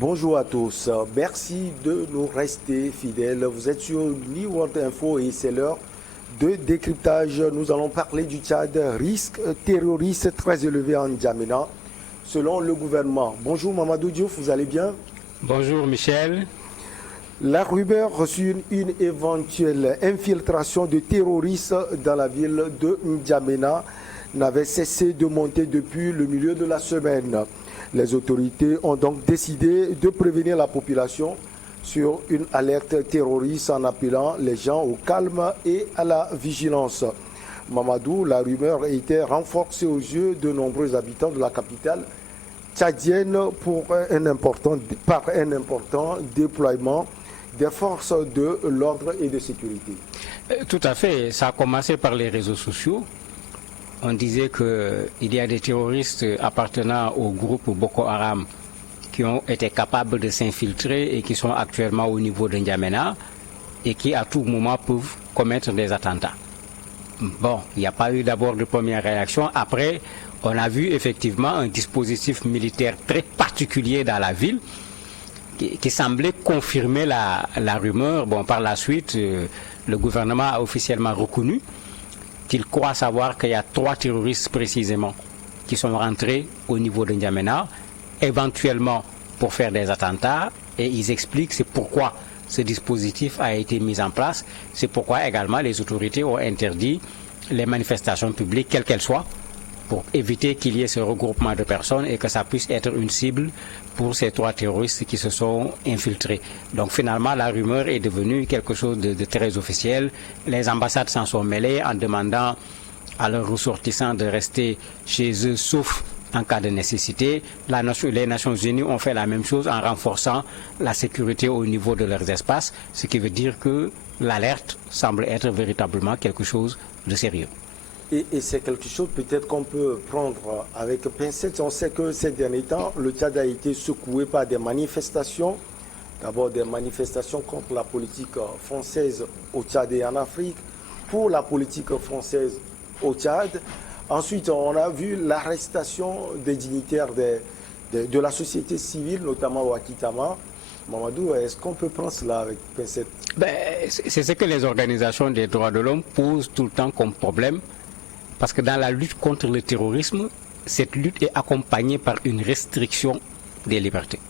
Bonjour à tous, merci de nous rester fidèles. Vous êtes sur New World Info et c'est l'heure de décryptage. Nous allons parler du Tchad, risque terroriste très élevé en N'Djamena, selon le gouvernement. Bonjour Mamadou Diouf, vous allez bien? Bonjour Michel. La rumeur sur une éventuelle infiltration de terroristes dans la ville de N'Djamena n'avait cessé de monter depuis le milieu de la semaine. Les autorités ont donc décidé de prévenir la population sur une alerte terroriste en appelant les gens au calme et à la vigilance. Mamadou, la rumeur a été renforcée aux yeux de nombreux habitants de la capitale tchadienne par un important déploiement des forces de l'ordre et de sécurité. Tout à fait, ça a commencé par les réseaux sociaux. On disait qu'il y a des terroristes appartenant au groupe Boko Haram qui ont été capables de s'infiltrer et qui sont actuellement au niveau de N'Djamena et qui à tout moment peuvent commettre des attentats. Bon, il n'y a pas eu d'abord de première réaction. Après, on a vu effectivement un dispositif militaire très particulier dans la ville qui semblait confirmer la rumeur. Bon, par la suite, le gouvernement a officiellement reconnu qu'il croit savoir qu'il y a 3 terroristes précisément qui sont rentrés au niveau de N'Djamena, éventuellement pour faire des attentats, et ils expliquent c'est pourquoi ce dispositif a été mis en place, c'est pourquoi également les autorités ont interdit les manifestations publiques, quelles qu'elles soient, pour éviter qu'il y ait ce regroupement de personnes et que ça puisse être une cible pour ces 3 terroristes qui se sont infiltrés. Donc finalement, la rumeur est devenue quelque chose de très officiel. Les ambassades s'en sont mêlées en demandant à leurs ressortissants de rester chez eux, sauf en cas de nécessité. Les Nations Unies ont fait la même chose en renforçant la sécurité au niveau de leurs espaces, ce qui veut dire que l'alerte semble être véritablement quelque chose de sérieux. Et c'est quelque chose peut-être qu'on peut prendre avec pincette. On sait que ces derniers temps, le Tchad a été secoué par des manifestations. D'abord des manifestations contre la politique française au Tchad et en Afrique, pour la politique française au Tchad. Ensuite, on a vu l'arrestation des dignitaires de la société civile, notamment au Akitama. Mamadou, est-ce qu'on peut prendre cela avec pincette? C'est ce que les organisations des droits de l'homme posent tout le temps comme problème. Parce que dans la lutte contre le terrorisme, cette lutte est accompagnée par une restriction des libertés,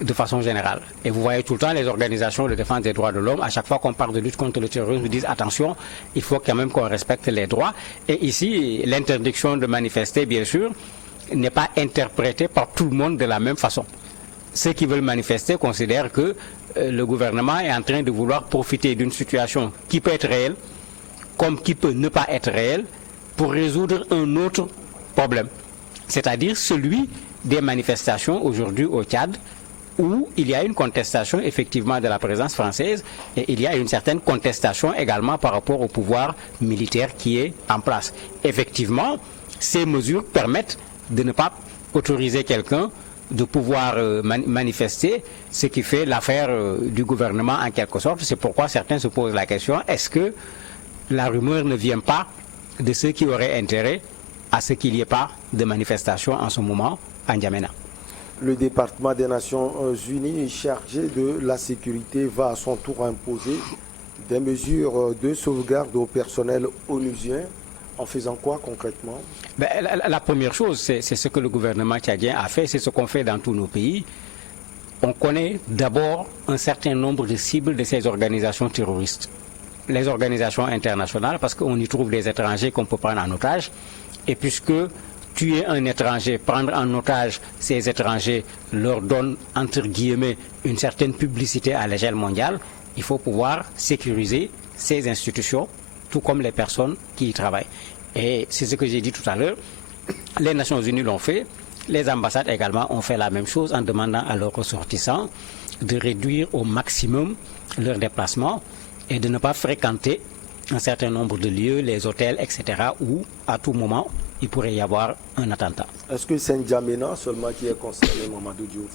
de façon générale. Et vous voyez tout le temps les organisations de défense des droits de l'homme, à chaque fois qu'on parle de lutte contre le terrorisme, disent attention, il faut quand même qu'on respecte les droits. Et ici, l'interdiction de manifester, bien sûr, n'est pas interprétée par tout le monde de la même façon. Ceux qui veulent manifester considèrent que le gouvernement est en train de vouloir profiter d'une situation qui peut être réelle, comme qui peut ne pas être réel, pour résoudre un autre problème, c'est-à-dire celui des manifestations aujourd'hui au Tchad, où il y a une contestation effectivement de la présence française et il y a une certaine contestation également par rapport au pouvoir militaire qui est en place. Effectivement, ces mesures permettent de ne pas autoriser quelqu'un de pouvoir manifester, ce qui fait l'affaire du gouvernement en quelque sorte. C'est pourquoi certains se posent la question, est-ce que la rumeur ne vient pas de ceux qui auraient intérêt à ce qu'il n'y ait pas de manifestation en ce moment à N'Djamena? Le département des Nations Unies chargé de la sécurité va à son tour imposer des mesures de sauvegarde au personnel onusien. En faisant quoi concrètement? La première chose, c'est ce que le gouvernement tchadien a fait, c'est ce qu'on fait dans tous nos pays. On connaît d'abord un certain nombre de cibles de ces organisations terroristes. Les organisations internationales, parce qu'on y trouve des étrangers qu'on peut prendre en otage. Et puisque tuer un étranger, prendre en otage ces étrangers, leur donne, entre guillemets, une certaine publicité à l'échelle mondiale, il faut pouvoir sécuriser ces institutions, tout comme les personnes qui y travaillent. Et c'est ce que j'ai dit tout à l'heure, les Nations Unies l'ont fait, les ambassades également ont fait la même chose en demandant à leurs ressortissants de réduire au maximum leurs déplacements et de ne pas fréquenter un certain nombre de lieux, les hôtels, etc., où à tout moment il pourrait y avoir un attentat. Est-ce que c'est N'Djamena seulement qui est concerné, Mamadou Diouf?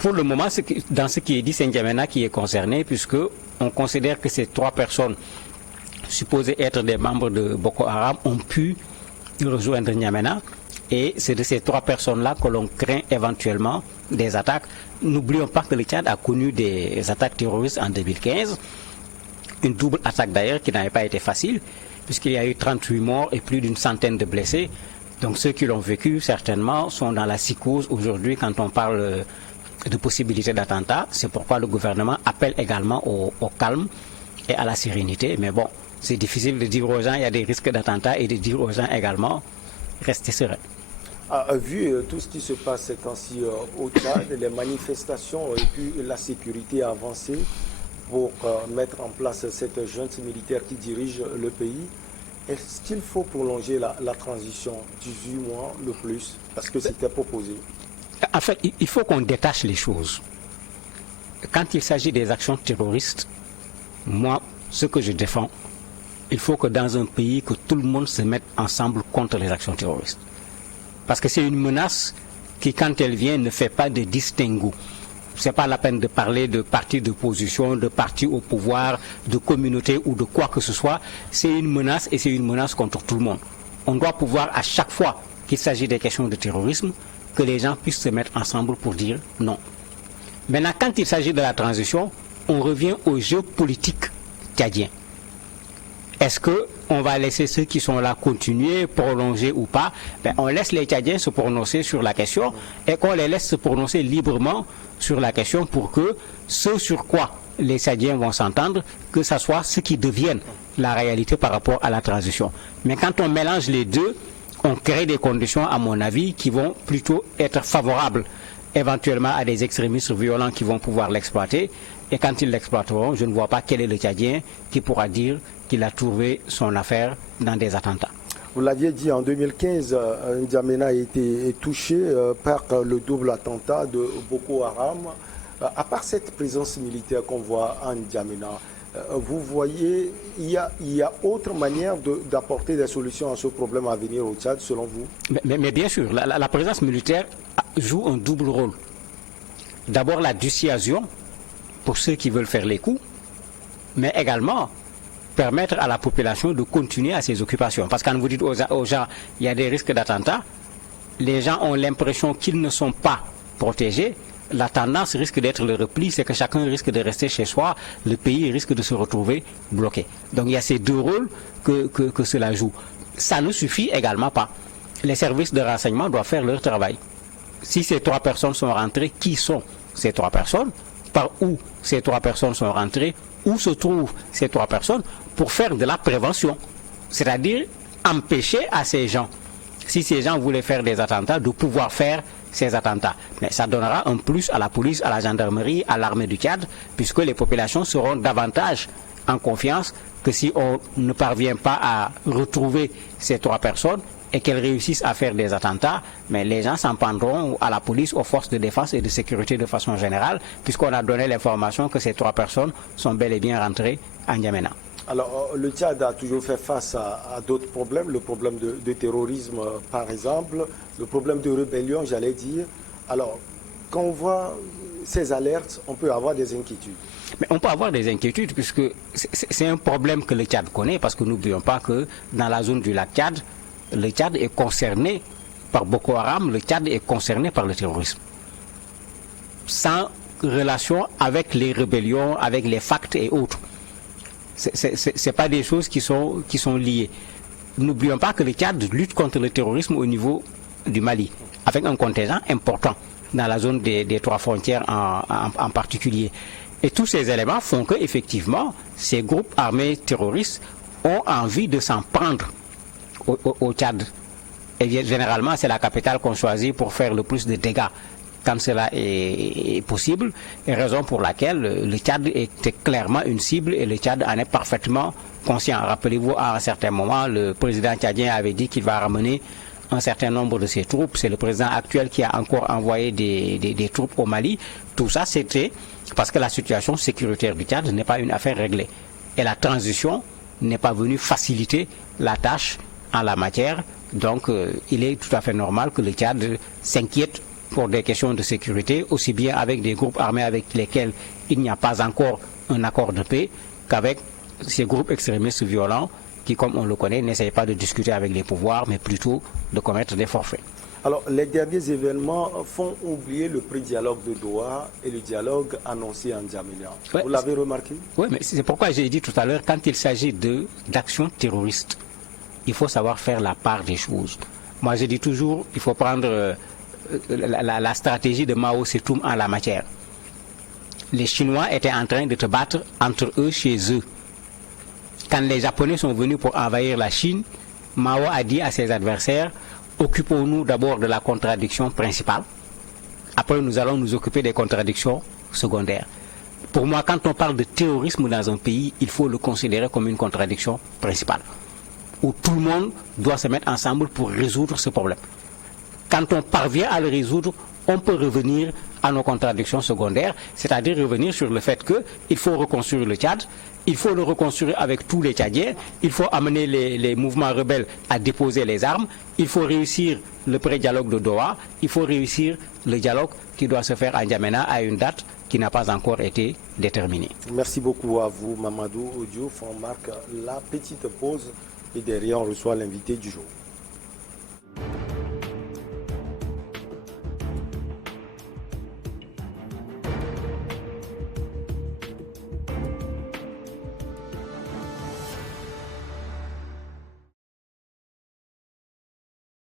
Pour le moment, dans ce qui est dit, c'est N'Djamena qui est concerné, puisque on considère que ces 3 personnes supposées être des membres de Boko Haram ont pu rejoindre N'Djamena Et c'est de ces 3 personnes-là que l'on craint éventuellement des attaques. N'oublions pas que le Tchad a connu des attaques terroristes en 2015. Une double attaque d'ailleurs qui n'avait pas été facile, puisqu'il y a eu 38 morts et plus d'une centaine de blessés. Donc ceux qui l'ont vécu, certainement, sont dans la psychose aujourd'hui quand on parle de possibilités d'attentats. C'est pourquoi le gouvernement appelle également au calme et à la sérénité. Mais bon, c'est difficile de dire aux gens qu'il y a des risques d'attentats et de dire aux gens également restez sereins. Vu tout ce qui se passe ces temps-ci au Tchad, les manifestations et puis la sécurité avancée pour mettre en place cette junte militaire qui dirige le pays, est-ce qu'il faut prolonger la transition 18 mois le plus? Parce que c'était proposé. En fait, il faut qu'on détache les choses. Quand il s'agit des actions terroristes, moi, ce que je défends, il faut que dans un pays, que tout le monde se mette ensemble contre les actions terroristes. Parce que c'est une menace qui, quand elle vient, ne fait pas de distinguo. Ce n'est pas la peine de parler de partis d'opposition, de partis au pouvoir, de communauté ou de quoi que ce soit. C'est une menace et c'est une menace contre tout le monde. On doit pouvoir, à chaque fois qu'il s'agit des questions de terrorisme, que les gens puissent se mettre ensemble pour dire non. Maintenant, quand il s'agit de la transition, on revient au jeu politique tchadien. Est-ce qu'on va laisser ceux qui sont là continuer, prolonger ou pas? On laisse les Tchadiens se prononcer sur la question et qu'on les laisse se prononcer librement sur la question pour que ce sur quoi les Tchadiens vont s'entendre, que ce soit ce qui devienne la réalité par rapport à la transition. Mais quand on mélange les deux, on crée des conditions, à mon avis, qui vont plutôt être favorables éventuellement à des extrémistes violents qui vont pouvoir l'exploiter. Et quand ils l'exploiteront, je ne vois pas quel est le Tchadien qui pourra dire qu'il a trouvé son affaire dans des attentats. Vous l'aviez dit, en 2015, N'Djamena a été touché par le double attentat de Boko Haram. À part cette présence militaire qu'on voit en N'Djamena, vous voyez, il y a autre manière d'apporter des solutions à ce problème à venir au Tchad, selon vous? Mais bien sûr, la présence militaire joue un double rôle. D'abord la dissuasion pour ceux qui veulent faire les coups, mais également permettre à la population de continuer à ses occupations. Parce que quand vous dites aux gens il y a des risques d'attentats, les gens ont l'impression qu'ils ne sont pas protégés. La tendance risque d'être le repli, c'est que chacun risque de rester chez soi, le pays risque de se retrouver bloqué. Donc il y a ces deux rôles que cela joue. Ça ne suffit également pas. Les services de renseignement doivent faire leur travail. Si ces 3 personnes sont rentrées, qui sont ces 3 personnes? Par où ces 3 personnes sont rentrées? Où se trouvent ces 3 personnes? Pour faire de la prévention. C'est-à-dire empêcher à ces gens, si ces gens voulaient faire des attentats, de pouvoir faire ces attentats. Mais ça donnera un plus à la police, à la gendarmerie, à l'armée du Tchad, puisque les populations seront davantage en confiance que si on ne parvient pas à retrouver ces 3 personnes et qu'elles réussissent à faire des attentats, mais les gens s'en prendront à la police, aux forces de défense et de sécurité de façon générale, puisqu'on a donné l'information que ces 3 personnes sont bel et bien rentrées en N'Djamena. Alors, le Tchad a toujours fait face à d'autres problèmes, le problème de terrorisme par exemple, le problème de rébellion, j'allais dire. Alors, quand on voit ces alertes, on peut avoir des inquiétudes. Mais on peut avoir des inquiétudes puisque c'est un problème que le Tchad connaît, parce que n'oublions pas que dans la zone du lac Tchad, le Tchad est concerné par Boko Haram, le Tchad est concerné par le terrorisme. Sans relation avec les rébellions, avec les facts et autres. Ce n'est pas des choses qui sont liées. N'oublions pas que le Tchad lutte contre le terrorisme au niveau du Mali, avec un contingent important dans la zone des 3 frontières en particulier. Et tous ces éléments font qu'effectivement, ces groupes armés terroristes ont envie de s'en prendre au Tchad. Et généralement, c'est la capitale qu'on choisit pour faire le plus de dégâts quand cela est possible, et raison pour laquelle le Tchad était clairement une cible et le Tchad en est parfaitement conscient. Rappelez-vous, à un certain moment, le président tchadien avait dit qu'il va ramener un certain nombre de ses troupes. C'est le président actuel qui a encore envoyé des troupes au Mali. Tout ça, c'était parce que la situation sécuritaire du Tchad n'est pas une affaire réglée. Et la transition n'est pas venue faciliter la tâche en la matière. Donc, il est tout à fait normal que le Tchad s'inquiète pour des questions de sécurité, aussi bien avec des groupes armés avec lesquels il n'y a pas encore un accord de paix, qu'avec ces groupes extrémistes violents qui, comme on le connaît, n'essayent pas de discuter avec les pouvoirs, mais plutôt de commettre des forfaits. Alors, les derniers événements font oublier le pré-dialogue de Doha et le dialogue annoncé en N'Djamena. Ouais, vous l'avez remarqué? Oui, mais c'est pourquoi j'ai dit tout à l'heure, quand il s'agit d'actions terroristes, il faut savoir faire la part des choses. Moi, je dis toujours, il faut prendre la stratégie de Mao Tse-tung en la matière. Les Chinois étaient en train de se battre entre eux, chez eux. Quand les Japonais sont venus pour envahir la Chine, Mao a dit à ses adversaires, occupons-nous d'abord de la contradiction principale. Après, nous allons nous occuper des contradictions secondaires. Pour moi, quand on parle de terrorisme dans un pays, il faut le considérer comme une contradiction principale, où tout le monde doit se mettre ensemble pour résoudre ce problème. Quand on parvient à le résoudre, on peut revenir à nos contradictions secondaires, c'est-à-dire revenir sur le fait qu'il faut reconstruire le Tchad, il faut le reconstruire avec tous les Tchadiens, il faut amener les mouvements rebelles à déposer les armes, il faut réussir le pré-dialogue de Doha, il faut réussir le dialogue qui doit se faire à N'Djamena à une date qui n'a pas encore été déterminée. Merci beaucoup à vous, Mamadou Diouf. On marque la petite pause et derrière on reçoit l'invité du jour.